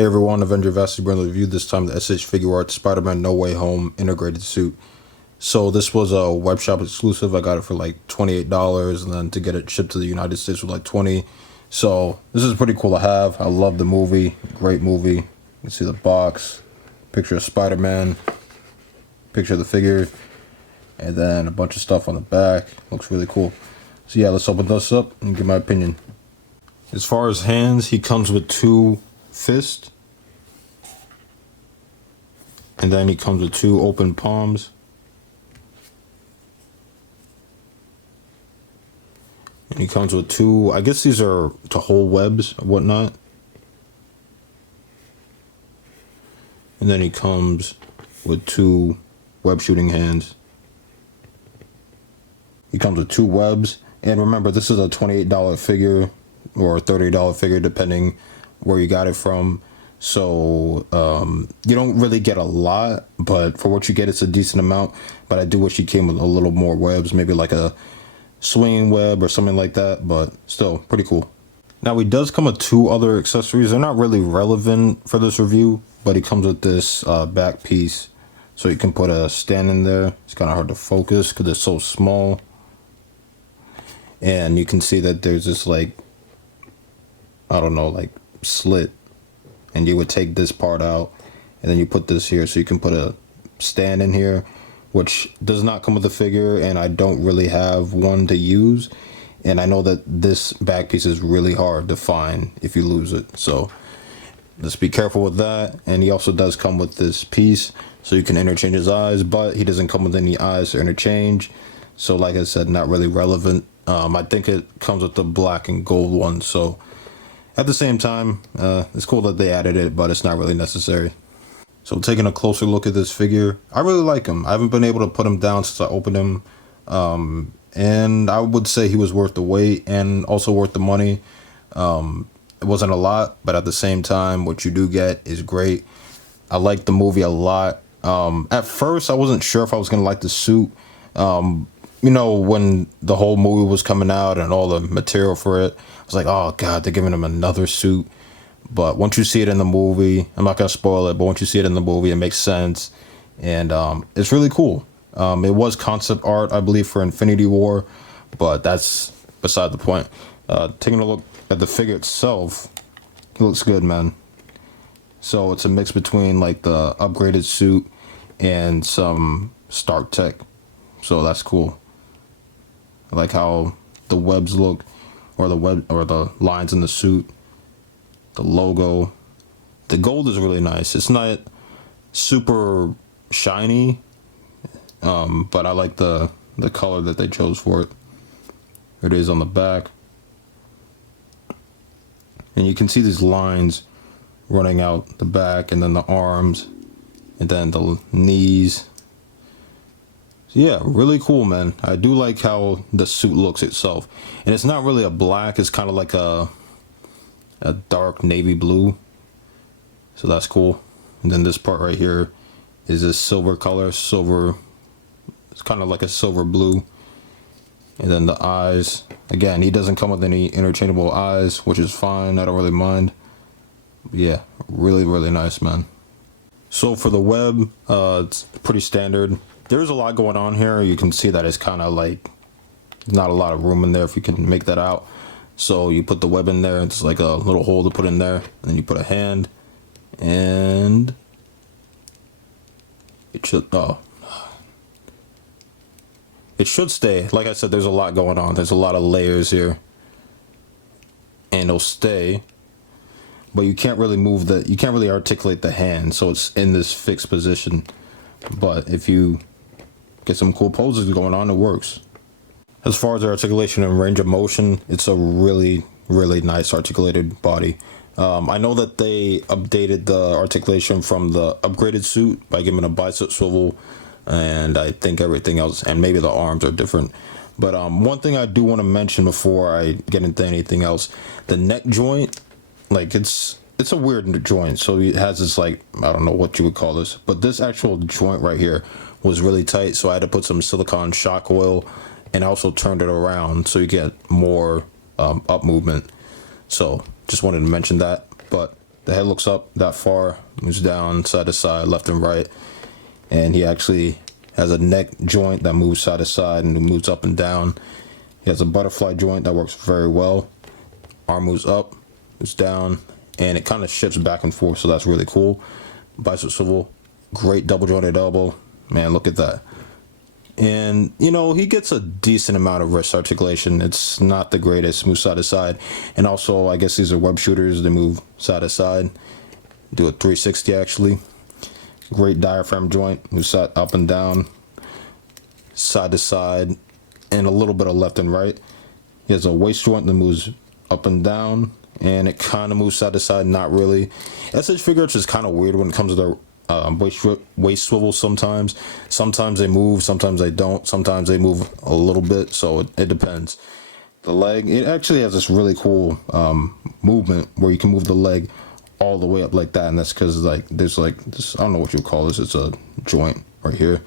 Hey everyone, Avenger Vastly Brand review. This time the SH Figuarts Spider-Man No Way Home integrated suit. So this was a web shop exclusive. I got it for like $28, and then to get it shipped to the United States was like $20. So this is pretty cool to have. I love the movie. Great movie. You can see the box, picture of Spider-Man, picture of the figure, and then a bunch of stuff on the back. Looks really cool. So yeah, let's open this up and give my opinion. As far as hands, he comes with two fists, and then he comes with two open palms, and he comes with two, I guess these are to hold webs or whatnot, and then he comes with two web shooting hands. He comes with two webs, and remember, this is a $28 figure or a $30 figure depending where you got it from. So you don't really get a lot, but for what you get, it's a decent amount. But I do wish he came with a little more webs, maybe like a swinging web or something like that, but still pretty cool. Now he does come with two other accessories. They're not really relevant for this review, but he comes with this back piece, so you can put a stand in there. It's kind of hard to focus because it's so small, and you can see that there's this, like, I don't know, like slit, and you would take this part out and then you put this here, so you can put a stand in here, which does not come with the figure, and I don't really have one to use, and I know that this back piece is really hard to find if you lose it, so just be careful with that. And he also does come with this piece so you can interchange his eyes, but he doesn't come with any eyes to interchange, so like I said, not really relevant. I think it comes with the black and gold one, so at the same time, it's cool that they added it, but it's not really necessary. So taking a closer look at this figure, I really like him. I haven't been able to put him down since I opened him, and I would say he was worth the wait and also worth the money. It wasn't a lot, but at the same time, what you do get is great. I like the movie a lot. At first, I wasn't sure if I was going to like the suit. You know, when the whole movie was coming out and all the material for it, I was like, oh god, they're giving him another suit. But once you see it in the movie, I'm not gonna spoil it, but once you see it in the movie, it makes sense, and it's really cool. It was concept art, I believe, for Infinity War, but that's beside the point. Taking a look at the figure itself, it looks good, man. So it's a mix between like the upgraded suit and some Stark tech, so that's cool. I like how the webs look, or the lines in the suit, the logo. The gold is really nice. It's not super shiny, but I like the color that they chose for it. Here it is on the back, and you can see these lines running out the back, and then the arms, and then the knees. Yeah, really cool, man. I do like how the suit looks itself, and it's not really a black. It's kind of like a dark navy blue, so that's cool. And then this part right here is a silver color, silver. It's kind of like a silver blue. And then the eyes, again, he doesn't come with any interchangeable eyes, which is fine. I don't really mind. But yeah, really nice, man. So for the web, it's pretty standard. There's a lot going on here. You can see that it's kind of like not a lot of room in there, if you can make that out. So you put the web in there. It's like a little hole to put in there. And then you put a hand, and it should stay. Like I said, there's a lot going on. There's a lot of layers here, and it'll stay. But you can't really move you can't really articulate the hand, so it's in this fixed position. But if you get some cool poses going on, it works. As far as the articulation and range of motion, it's a really nice articulated body. I know that they updated the articulation from the upgraded suit by giving a bicep swivel, and I think everything else, and maybe the arms are different. But one thing I do want to mention before I get into anything else, the neck joint, like it's a weird joint. So it has this, like, I don't know what you would call this, but this actual joint right here was really tight, so I had to put some silicone shock oil, and also turned it around so you get more up movement. So just wanted to mention that. But the head looks up that far, moves down side to side, left and right, and he actually has a neck joint that moves side to side and moves up and down. He has a butterfly joint that works very well. Arm moves up, moves down, and it kind of shifts back and forth, so that's really cool. Bicep swivel, great double jointed elbow. Man, look at that. And, you know, he gets a decent amount of wrist articulation. It's not the greatest, move side to side. And also, I guess these are web shooters. They move side to side. Do a 360, actually. Great diaphragm joint. Move side, up and down, side to side, and a little bit of left and right. He has a waist joint that moves up and down, and it kind of moves side to side, not really. SH Figuarts is kind of weird when it comes to their waist swivel sometimes. Sometimes they move, sometimes they don't. Sometimes they move a little bit, so it depends. The leg, it actually has this really cool movement where you can move the leg all the way up like that, and that's because like there's like this, I don't know what you call this, it's a joint right here,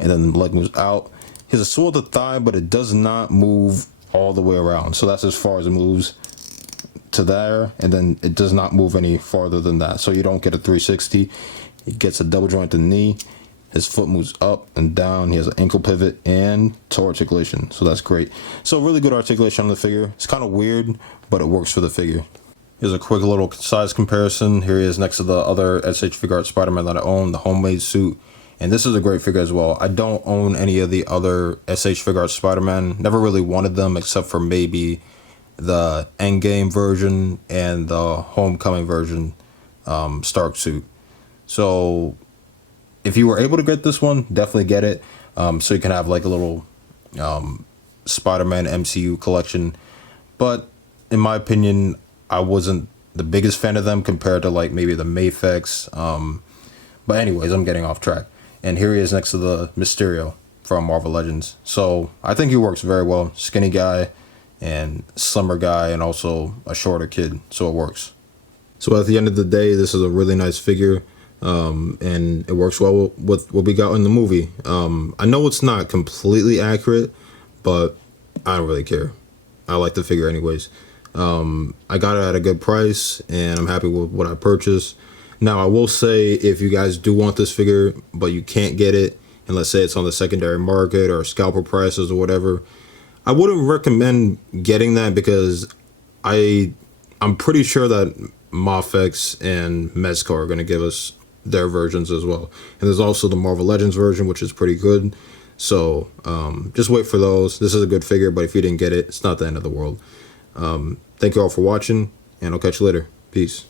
and then the leg moves out. He has a swivel at the thigh, but it does not move all the way around, so that's as far as it moves to there, and then it does not move any farther than that, so you don't get a 360. He gets a double joint at the knee. His foot moves up and down. He has an ankle pivot and toe articulation, so that's great. So really good articulation on the figure. It's kind of weird, but it works for the figure. Here's a quick little size comparison. Here he is next to the other SH Figuarts Spider-Man that I own, the homemade suit. And this is a great figure as well. I don't own any of the other SH Figuarts Spider-Man. Never really wanted them except for maybe the Endgame version and the Homecoming version Stark suit. So if you were able to get this one, definitely get it. So you can have like a little Spider-Man MCU collection. But in my opinion, I wasn't the biggest fan of them compared to like maybe the Mafex. But anyways, I'm getting off track. And here he is next to the Mysterio from Marvel Legends. So I think he works very well. Skinny guy and slimmer guy and also a shorter kid. So it works. So at the end of the day, this is a really nice figure. And it works well with what we got in the movie. I know it's not completely accurate, but I don't really care. I like the figure anyways. I got it at a good price, and I'm happy with what I purchased. Now, I will say, if you guys do want this figure, but you can't get it, and let's say it's on the secondary market or scalper prices or whatever, I wouldn't recommend getting that because I'm pretty sure that Mafex and Mezco are going to give us their versions as well. And there's also the Marvel Legends version, which is pretty good. So just wait for those. This is a good figure, but if you didn't get it, it's not the end of the world. Thank you all for watching, and I'll catch you later. Peace.